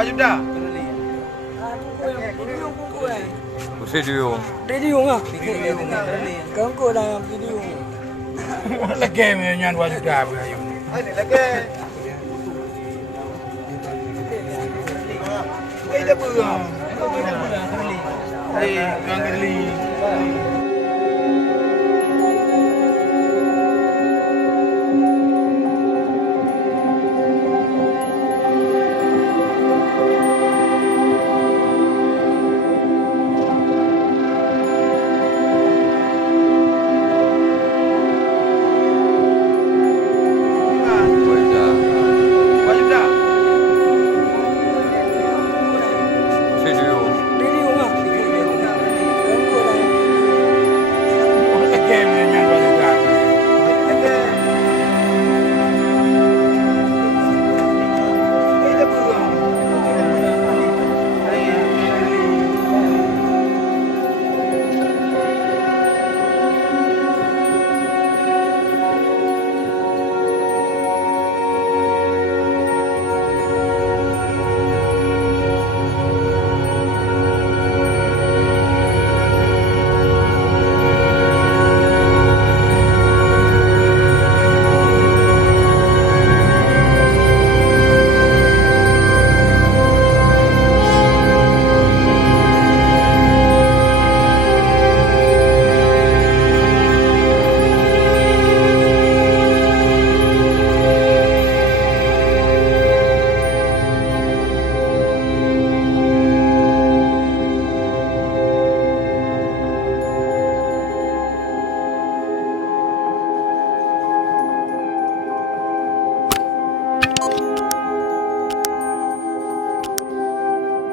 Wajuda. Radio. Radio nga. Kang ko lang video. Lagay mo yan wajuda ba yun? Ay, lagay. Ay, dah berang. Ay, kang kali. Radio nga. Kang ko lang. Lagay mo